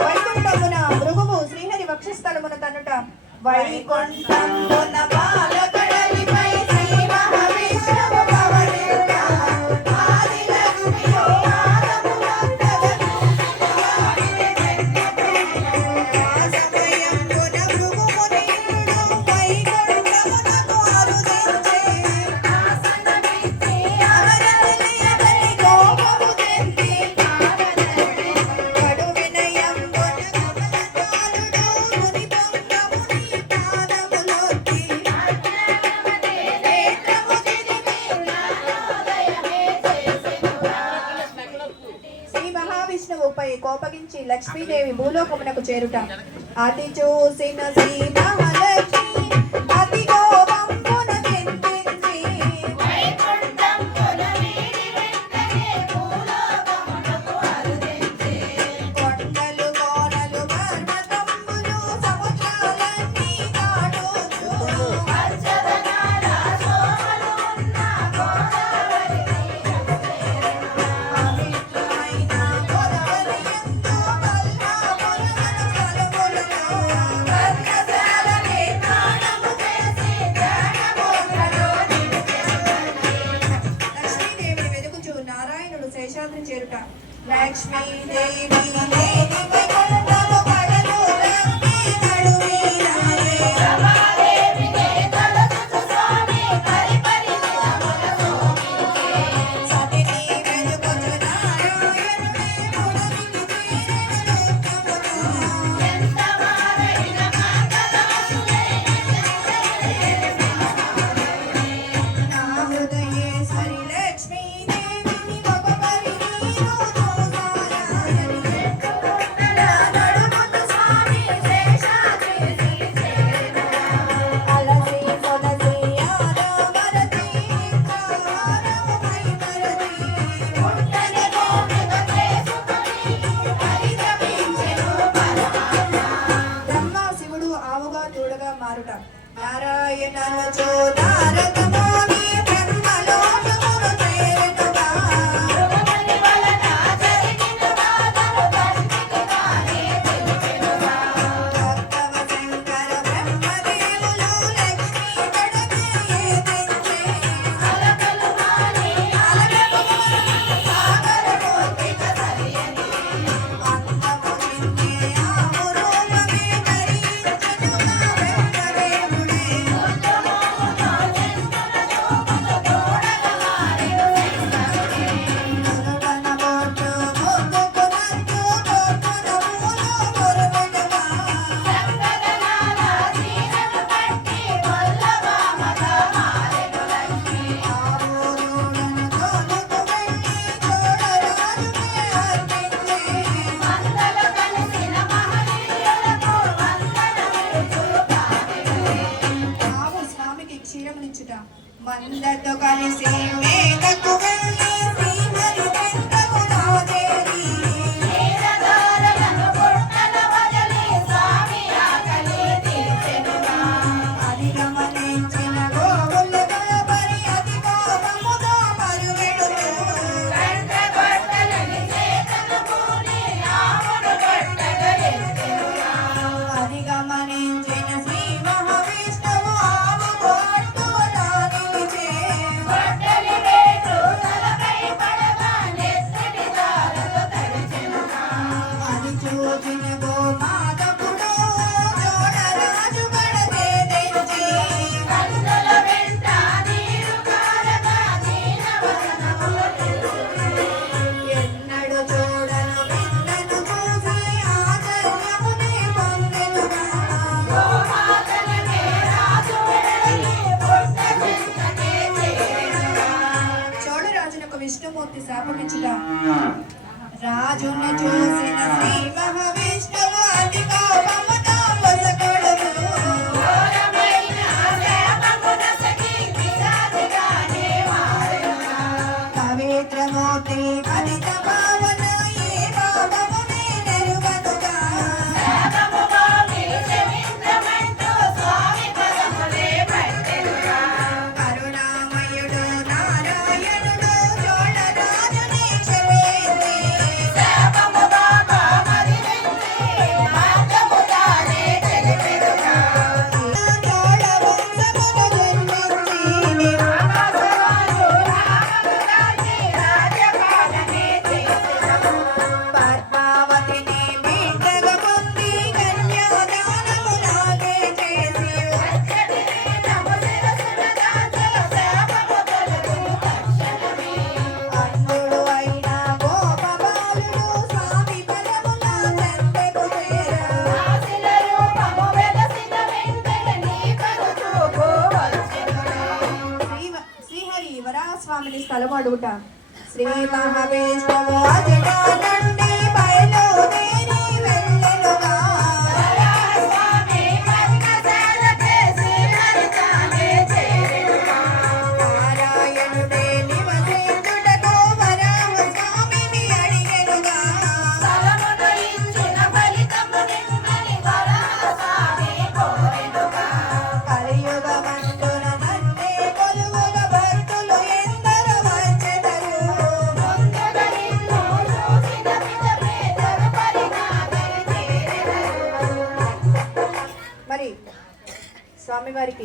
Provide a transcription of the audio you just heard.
వైకుంఠమున భృగువు శ్రీహరి వక్షస్థలమున తనుట వైకుంఠమున బాలకడలిపై శ్రీ మహావిష్ణువు పవళించ ఆది లక్ష్మియో ఆదము వందగను సమయంబున భృగుమునీంద్రుడు వైకుంఠమునకు అరుదించే ఆసనమిచ్చి అమరలిని అతని కోపము తెంచి కడు వినయంబున కమలకారుడు ముని పొంగముని పాదములోకి నేత్రము చిదిమి జ్ఞానోదయమే చేసెనుగా. శ్రీ మహావిష్ణువుపై కోపగించి లక్ష్మీదేవి భూలోకమునకు చేరుట అతి చూసిన శ్రీ మహాలక్ష్మి అతి కోపంబున చింతించి వైకుంఠంబున వీడి వెంటనే భూలోకమునకు అరుదించి కొండలు కోనలు పర్వతంబులు సముద్రాలన్నీ దాటుచు పచ్చదనాల శోభలు ఉన్న గోదావరి తీరము చేరెను. పవిత్రమైన గోదావరి యందు కల్హాపురమున కలుగులలో వర్ణశాల నిర్మాణము చేసి ధ్యానముద్రలో నిలిచెను. లక్ష్మీదేవిని వెదుకుచు నారాయణుడు శేషాద్రి చేరుట లక్ష్మీదేవి లేని వైకుంఠము పడను రంగి నడుమీరాయే రమాదేవినే తలచుచు స్వామి పరిపరిమితముల శోభించే సతిని వెదుకుచు నారాయణుడే పుడమికి చేరెను లోకమున ఎంత మారైన మాతదాసులే నా హృదయేశ్వరి లక్ష్మీదేవిని ఒకపరి నీరు చూసారాయని నా నడుమును స్వామి శేషాద్రి చేరెను. అలసి సొలసి ఆరామరతి కారము మైమరతి ఉంటని గోపిక చేసుకొని పరితపించెను పరమాత్మ. బ్రహ్మ శివుడు ఆవుగా దూడగా మారుట నారాయణనుచు నారదముని బ్రహ్మలోకమును చేరెనుగా భృగుముని వలన జరిగిన బాధను తండ్రికి తానే తెలిపెనుగా. భక్తవ శంకర బ్రహ్మదేవులు లక్ష్మీ కడకి ఏదించి అలకలు మాని అలలకు సాగరమూర్తిక సరియని అందము చిందే ఆవు రూపమే ధరించెనుగా బ్రహ్మదేవుడే నుదుటన బొట్టు ముక్కుకునంచు తోపున పూలు మురువెనుగా చక్కదనాల చీరను కట్టి వల్లభామగా మారెను లక్ష్మి. ఆవు దూడను తోలుకు వెళ్ళి చూడరాజుకే అర్పించి మందలో కలిసిన మహనీయులకు వందనమిచ్చు కావిడి. ఆవు స్వామికి క్షీరమునిచ్చుట మందతో కలిసి మేతకు వెళ్ళి శ్రీహరి వెంటకు నాదేరి నీరదారలను పుట్టన వదలి స్వామి ఆకలి తీర్చెనుగా. అది గమనించిన గోవుల కాపరి అతి కోపముతో పరుగెడుతూ గంటగొట్టలని చేతను పూని ఆవును కొట్టగా ఎత్తెనుగా. అది గమనించిన శ్రీ మహావిష్ణువు ఆవు కొట్టున నిలిచే గొడ్డలి వేటు తలపై పడగా నెత్తటి దారతో తడిచెనుగా. అది చూచిన గోమాతకుడు చూడరాజు కడతే తెంచి కన్నుల వెంట నీరు కారగా దీనవదనములు నిలిచెను. ఎన్నడు చూడను విందను చూసి ఆశ్చర్యమునే పొందెనుగా. గోమాతననే రాజు వెడలి పుట్ట చింతకే చేరెనుగా. చోళరాజునకు విష్ణుమూర్తి శాపమిచ్చుట రాజును చూసిన శ్రీ మహావిష్ణువు అతి కోపముతో పొసగొడుతూ ఘోరమైన శాపమున సఖి పిశాచిగానే మారెనుగా. పవిత్రమూర్తి పతిత పావన ఈ పాపమునే నెరుగనుగా. శాపముగా మీ క్షమించమంటూ స్వామి పదములే పట్టెనుగా. కరుణామయుడు నారాయణుడు చోళరాజుని క్షమించి వరం అడుగుట. శ్రీ మహావిష్ణువు అజగా నుండి బయలుదేరి వెళ్ళెనుగా. నారాయణుడే నివసించుటకు వరాహస్వామిని అడిగెనుగా. కలియుగమందున నన్నే కొలువుగా భక్తులు ఎందరో వచ్చెదరు. మరి స్వామివారికి